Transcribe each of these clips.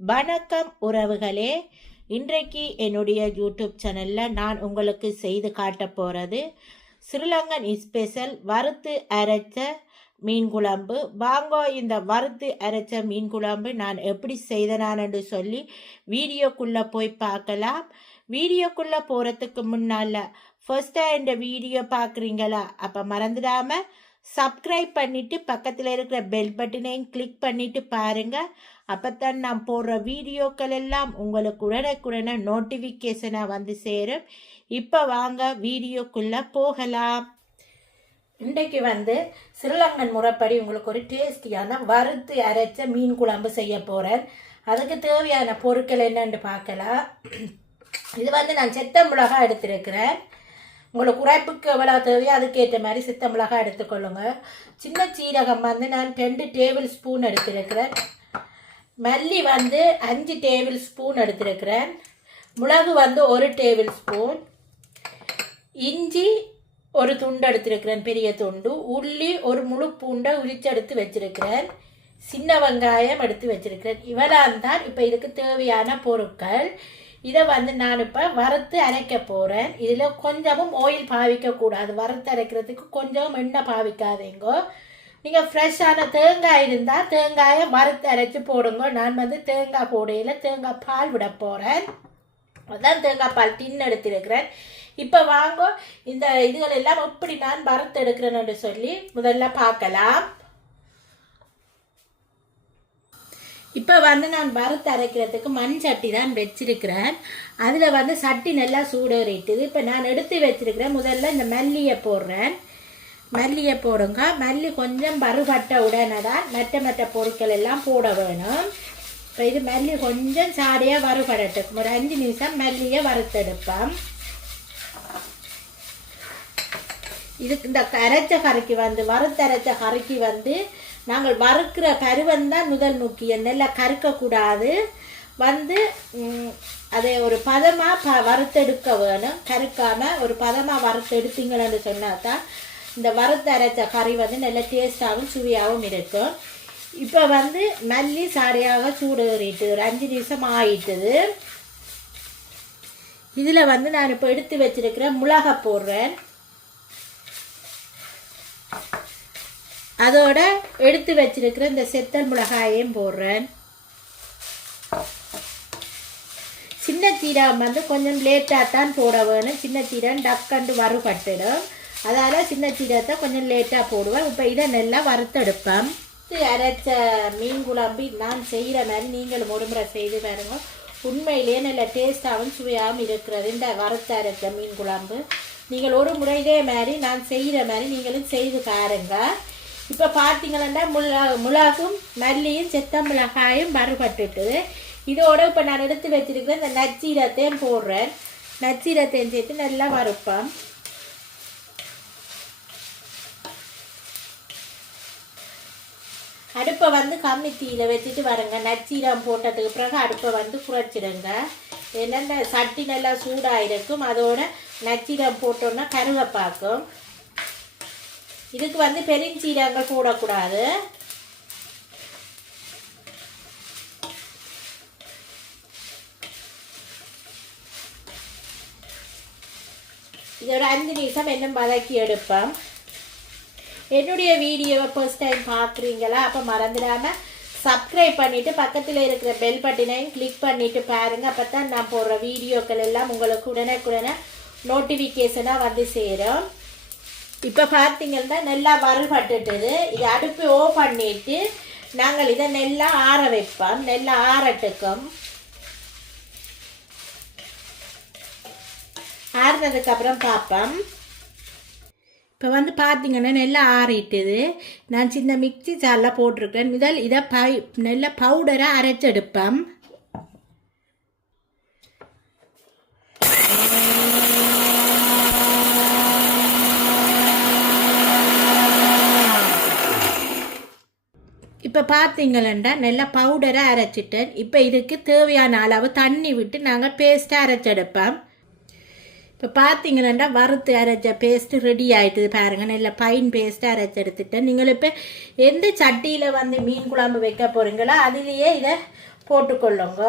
வணக்கம் உறவுகளே. இன்றைக்கு என்னுடைய யூடியூப் சேனலில் நான் உங்களுக்கு செய்து காட்ட போகிறது ஸ்ரீலங்கன் ஸ்பெஷல் வறுத்து அரைச்ச மீன் குழம்பு. வாங்கோ இந்த வறுத்து அரைச்ச மீன் குழம்பு நான் எப்படி செய்தனான்னு சொல்லி வீடியோக்குள்ளே போய் பார்க்கலாம். வீடியோக்குள்ளே போகிறதுக்கு முன்னால் ஃபர்ஸ்ட்டாக இந்த வீடியோ பார்க்குறீங்களா? அப்போ மறந்துடாமல் சப்ஸ்கிரைப் பண்ணிவிட்டு பக்கத்தில் இருக்கிற பெல் பட்டனையும் கிளிக் பண்ணிவிட்டு பாருங்கள் அப்போத்தான் நான் போடுற வீடியோக்கள் எல்லாம் உங்களுக்கு உடனுக்குடனே நோட்டிஃபிகேஷனாக வந்து சேரும். இப்போ வாங்க வீடியோக்குள்ளே போகலாம். இன்றைக்கு வந்து ஸ்ரீலங்கன் முறைப்படி உங்களுக்கு ஒரு டேஸ்டியான வறுத்து அரைச்ச மீன் குழம்பு செய்ய போகிறேன் அதுக்கு தேவையான பொருட்கள் என்னென்னு பார்க்கலாம். இது வந்து நான் செத்த மிளகா எடுத்திருக்கிறேன். உங்களுக்கு உரைப்புக்கு எவ்வளோ தேவையோ அதுக்கேற்ற மாதிரி சித்த மிளகா எடுத்துக்கொள்ளுங்க. சின்ன சீரகம் வந்து நான் ரெண்டு டேபிள் ஸ்பூன் எடுத்திருக்கிறேன். மல்லி வந்து அஞ்சு டேபிள் ஸ்பூன் எடுத்திருக்கிறேன். மிளகு வந்து ஒரு டேபிள் ஸ்பூன். இஞ்சி ஒரு துண்டு எடுத்திருக்கிறேன் பெரிய துண்டு. உள்ளி ஒரு முழு பூண்டை உரிச்சு எடுத்து வச்சிருக்கிறேன். சின்ன வெங்காயம் எடுத்து வச்சிருக்கிறேன். இவெல்லாம் தான் இப்போ இதுக்கு தேவையான பொருட்கள். இதை வந்து நான் இப்போ வறுத்து அரைக்க போகிறேன் இதில் கொஞ்சமும் ஆயில் பாவிக்கக்கூடாது. வறுத்து அரைக்கிறதுக்கு கொஞ்சம் எண்ணெய் பாவிக்காதீங்கோ. நீங்கள் ஃப்ரெஷ்ஷான தேங்காய் இருந்தால் தேங்காயை வறுத்து அரைச்சி போடுங்க. நான் வந்து தேங்காய் போடையில் தேங்காய் பால் விட போகிறேன் அதான் தேங்காய் பால் டின் எடுத்திருக்கிறேன். இப்போ வாங்க இந்த இதுகள் எல்லாம் எப்படி நான் வறுத்து எடுக்கிறேன்னு சொல்லி முதல்ல பார்க்கலாம். இப்போ வந்து நான் வறுத்து அரைக்கிறதுக்கு மண் சட்டி தான் வச்சிருக்கிறேன். அதில் வந்து சட்டி நல்லா சூடேறிட்டுது. இப்போ நான் எடுத்து வச்சிருக்கிறேன். முதல்ல இந்த மல்லியை போடுறேன். மல்லியை போடுங்க மல்லி கொஞ்சம் வறுபட்ட உடனே தான் மற்ற மற்ற பொருட்கள் எல்லாம் போட வேணும். இப்போ இது மல்லி கொஞ்சம் சாடியாக வறுபடட்டும். ஒரு அஞ்சு நிமிஷம் மல்லியை வறுத்தெடுப்போம். இதுக்கு இந்த கரைச்ச கறிக்கு வந்து வறுத்தரைச்ச கறிக்கு வந்து நாங்கள் வறுக்கிற கருவன் தான் முதல் முக்கியம். நல்லா கறுக்கக்கூடாது வந்து அதை ஒரு பதமாக ப வறுத்தெடுக்க வேணும். கருக்காமல் ஒரு பதமாக வறுத்தெடுத்தீங்களன்னு சொன்னால் தான் இந்த வறுத்து அரைச்ச கறி வந்து நல்ல டேஸ்ட்டாகவும் சுவையாகவும் இருக்கும். இப்போ வந்து மல்லி சாடையாக சூடேறிட்டு ஒரு அஞ்சு நிமிஷம் ஆயிட்டுது. இதில் வந்து நான் இப்போ எடுத்து வச்சிருக்கிற மிளகா போடுறேன். அதோட எடுத்து வச்சிருக்கிற இந்த செத்தல் மிளகாயையும் போடுறேன். சின்ன சீரகம் வந்து கொஞ்சம் லேட்டாக தான் போட வேணும் சின்ன சீரகம் டக்கண்டு வறுபட்டுடும். அதால் சின்ன சீரகத்தை கொஞ்சம் லேட்டாக போடுவேன். இப்போ இதை நல்லா வறுத்தெடுப்பேன். அரைச்ச மீன் குழம்பு நான் செய்கிற மாதிரி நீங்களும் ஒரு முறை செய்து பாருங்க. உண்மையிலேயே நல்ல டேஸ்ட்டாகவும் சுவையாகவும் இருக்கிறது. இந்த வறுத்த அரைச்ச மீன் குழம்பு. நீங்கள் ஒரு முறை இதே மாதிரி நான் செய்கிற மாதிரி நீங்களும் செய்து பாருங்க. இப்போ பார்த்தீங்கன்னா முளா மிளகும் மல்லியும் செத்த மிளகாயும் வறுபட்டுட்டுது இதோட இப்போ நான் எடுத்து வச்சிருக்கிற இந்த நச்சீரத்தையும் போடுறேன். நச்சீரத்தையும் சேர்த்து நல்லா வறுப்பேன். அடுப்பை வந்து கம்மி வச்சுட்டு வரங்க நச்சீரம் போட்டதுக்கு பிறகு அடுப்பை வந்து குறைச்சிடுங்க. என்னென்ன சட்டி நல்லா சூடாக இருக்கும் அதோட நச்சீரம் போட்டோன்னா கருவை பார்க்கும் இதுக்கு வந்து பெருஞ்சீரங்கள் போடக்கூடாது. இதோட அஞ்சு நிமிஷம் இன்னும் வதக்கி எடுப்பேன் என்னுடைய வீடியோவை ஃபர்ஸ்ட் டைம் பார்க்குறீங்களா? அப்போ மறந்துடாமல் சப்ஸ்கிரைப் பண்ணிவிட்டு பக்கத்தில் இருக்கிற பெல் பட்டினையும் கிளிக் பண்ணிவிட்டு பாருங்கள் அப்போ தான் நான் போடுற வீடியோக்கள் எல்லாம் உங்களுக்கு உடனுக்குடனே நோட்டிஃபிகேஷனாக வந்து சேரும். இப்போ பார்த்தீங்கன்னா நல்லா வறுபட்டுட்டுது. இது அடுப்பு ஓ பண்ணிவிட்டு நாங்கள் இதை நெல்லா ஆற வைப்போம். நெல்லா ஆறட்டுக்கும். ஆறுனதுக்கப்புறம் பார்ப்போம். இப்போ வந்து பார்த்தீங்கன்னா நெல்லை ஆறிட்டுது. நான் சின்ன மிக்சி ஜாரில் போட்டிருக்கிறேன் முதல் இதை பை நல்ல பவுடராக அரைச்செடுப்பேன். இப்போ பார்த்தீங்களா நல்லா பவுடரை அரைச்சிட்டேன். இப்போ இதுக்கு தேவையான அளவு தண்ணி விட்டு நாங்கள் பேஸ்ட்டாக அரைச்செடுப்போம் இப்போ பார்த்தீங்கன்னா வறுத்து அரைச்ச பேஸ்ட்டு ரெடி ஆகிட்டுது பாருங்கள் நல்ல பைன் பேஸ்ட்டு அரைச்சி எடுத்துட்டேன் நீங்கள் இப்போ எந்த சட்டியில் வந்து மீன் குழம்பு வைக்க போகிறீங்களோ அதுலேயே இதை போட்டுக்கொள்ளுங்க.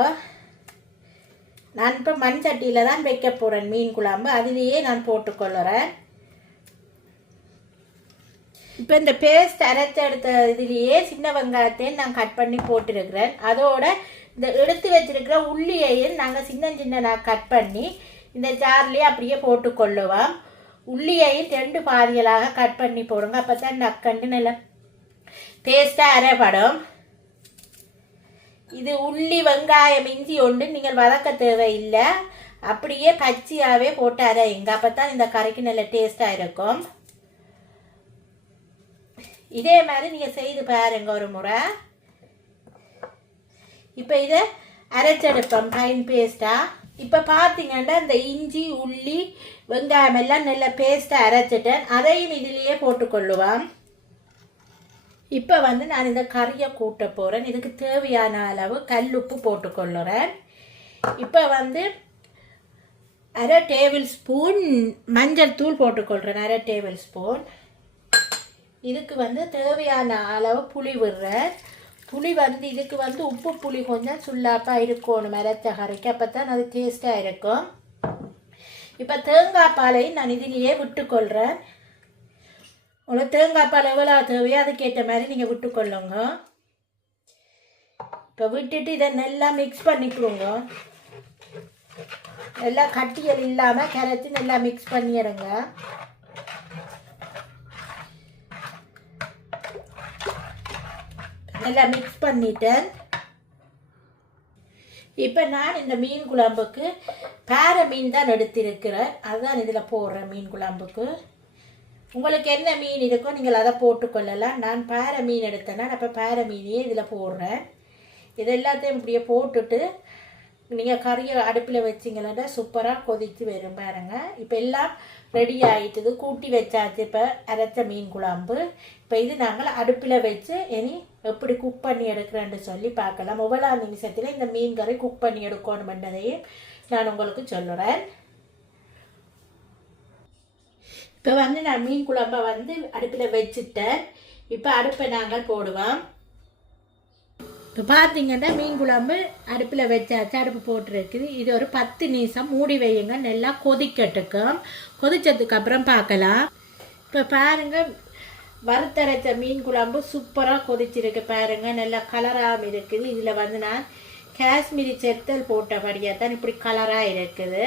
நான் இப்போ மண் சட்டியில் தான் வைக்க போகிறேன் மீன் குழம்பு. அதுலேயே நான் போட்டுக்கொள்ளுறேன். இப்போ இந்த பேஸ்ட் அரைச்சி எடுத்த இதுலேயே சின்ன வெங்காயத்தையும் நான் கட் பண்ணி போட்டிருக்கிறேன். அதோட இந்த எடுத்து வச்சிருக்கிற உள்ளியையும் நாங்கள் சின்ன சின்ன நான் கட் பண்ணி இந்த ஜார்லேயே அப்படியே போட்டுக்கொள்ளுவோம் உள்ளியையும் ரெண்டு பாதிகளாக கட் பண்ணி போடுங்க. அப்போ தான் நக்கண்டு நல்லா டேஸ்ட்டாக அரைப்படும். இது உள்ளி வெங்காயம் இஞ்சி ஒன்று நீங்கள் வதக்க தேவையில்லை. அப்படியே பச்சையாகவே போட்டு அரைங்க அப்போ தான் இந்த கறிக்கு நல்ல டேஸ்ட்டாக இருக்கும். இதே மாதிரி நீங்கள் செய்து பாருங்க ஒரு முறை. இப்போ இதை அரைச்செடுப்போம். ஃபைன் பேஸ்ட்டாக இப்போ பார்த்தீங்கன்னா இந்த இஞ்சி உள்ளி வெங்காயம் எல்லாம் நல்ல பேஸ்ட்டை அரைச்சிட்டேன் அதையும் இதிலேயே போட்டுக்கொள்ளுவேன் இப்போ வந்து நான் இந்த கறியை கூட்ட போகிறேன் இதுக்கு தேவையான அளவு கல்லுப்பு போட்டுக்கொள்ளுறேன். இப்போ வந்து அரை டேபிள் ஸ்பூன் மஞ்சள் தூள் போட்டுக்கொள்கிறேன் அரை டேபிள் ஸ்பூன். இதுக்கு வந்து தேவையான அளவு புளி விடுறேன். புளி வந்து இதுக்கு வந்து உப்பு புளி கொஞ்சம் சுல்லாப்பாக இருக்கணும் மிரச்ச கறிக்கு அப்போ தான் அது டேஸ்ட்டாக இருக்கும் இப்போ தேங்காய் பாலையும் நான் இதிலேயே விட்டுக்கொள்கிறேன் உங்களுக்கு தேங்காய் பால் எவ்வளோ தேவையோ அதுக்கேற்ற மாதிரி நீங்கள் விட்டுக்கொள்ளுங்க இப்போ விட்டுட்டு இதை நல்லா மிக்ஸ் பண்ணிக்கிறோங்க நல்லா கட்டியல் இல்லாமல் கரைச்சி நல்லா மிக்ஸ் பண்ணிடுங்க நல்லா மிக்ஸ் பண்ணிட்டேன். இப்போ நான் இந்த மீன் குழம்புக்கு பேர மீன் தான் எடுத்திருக்கிறேன். அதுதான் இதில் போடுறேன் மீன் குழம்புக்கு. உங்களுக்கு என்ன மீன் இருக்கோ நீங்கள் அதை போட்டுக்கொள்ளலாம். நான் பாறை மீன் எடுத்தேன்னா அப்போ பாறை மீனையே இதில் போடுறேன். இது எல்லாத்தையும் இப்படியே போட்டுட்டு நீங்கள் கறியை அடுப்பில் வச்சிங்களா சூப்பராக கொதித்து வரும் பாருங்க. இப்போ எல்லாம் ரெடி ஆகிட்டுது கூட்டி வச்சாச்சு இப்போ அரைச்ச மீன் குழம்பு. இப்போ இது நாங்கள் அடுப்பில் வச்சு இனி எப்படி குக் பண்ணி எடுக்கிறேன்னு சொல்லி பார்க்கலாம். ஒவ்வொரு நிமிஷத்தில் இந்த மீன் கறி குக் பண்ணி எடுக்கணுமென்றதையும் நான் உங்களுக்கு சொல்லுறேன். இப்போ வந்து நான் மீன் குழம்பை வந்து அடுப்பில் வச்சுட்டேன். இப்போ அடுப்பை நாங்கள் போடுவோம். இப்போ பார்த்தீங்கன்னா மீன் குழம்பு அடுப்பில் வச்சாச்சு அடுப்பு போட்டுருக்குது. இது ஒரு பத்து நிமிஷம் மூடி வையுங்க. நல்லா கொதிக்கட்டுக்கும் கொதிச்சதுக்கு அப்புறம் பார்க்கலாம் இப்போ பாருங்கள் வறுத்தரைச்ச மீன் குழம்பு சூப்பராக கொதிச்சிருக்கு பாருங்கள் நல்லா கலராகவும் இருக்குது. இதில் வந்து நான் காஷ்மீரி செத்தல் போட்டபடியாக தான் இப்படி கலராக இருக்குது.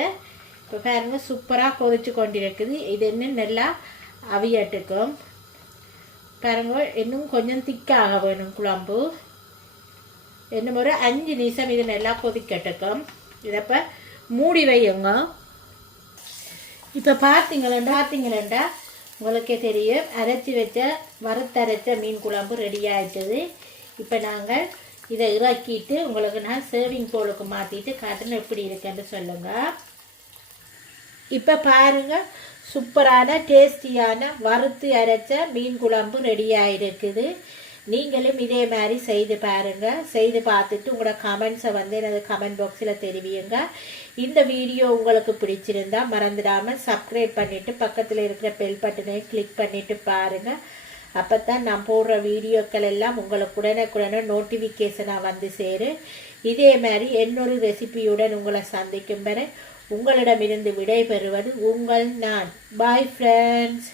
இப்போ பாருங்கள் சூப்பராக கொதிச்சு கொண்டிருக்குது. இது இன்னும் நல்லா அவியட்டுக்கும். பாருங்கள் இன்னும் கொஞ்சம் திக்காக வேணும் குழம்பு. இன்னும் ஒரு அஞ்சு நிமிஷம் இது நல்லா கொதிக்கட்டுக்கும் இதப்போ மூடி வையுங்க. இப்போ பார்த்தீங்களா பார்த்தீங்களா உங்களுக்கே தெரியும் அரைச்சி வச்ச வறுத்தரைச்ச மீன் குழம்பு ரெடி ஆகிட்டது இப்போ நாங்கள் இதை இறக்கிட்டு உங்களுக்கு நான் சேவிங் போலுக்கு மாற்றிட்டு காட்டுன்னு எப்படி இருக்குன்னு சொல்லுங்கள் இப்போ பாருங்கள் சூப்பரான டேஸ்டியான வறுத்து அரைச்ச மீன் குழம்பு ரெடி ஆகிருக்குது நீங்களும் இதே மாதிரி செய்து பாருங்கள் செய்து பார்த்துட்டு உங்களோட கமெண்ட்ஸை வந்து எனது கமெண்ட் பாக்ஸில் தெரிவியுங்க. இந்த வீடியோ உங்களுக்கு பிடிச்சிருந்தா மறந்துடாமல் சப்ஸ்கிரைப் பண்ணிவிட்டு பக்கத்தில் இருக்கிற பெல் பட்டனை கிளிக் பண்ணிவிட்டு பாருங்கள் அப்போ தான் நான் போடுற வீடியோக்கள் எல்லாம் உங்களுக்கு உடனுக்குடனே நோட்டிஃபிகேஷனாக வந்து சேரும். இதே மாதிரி இன்னொரு ரெசிபியுடன் உங்களை சந்திக்கும் வரை உங்களிடமிருந்து விடை பெறுவது உங்கள் நான். Bye friends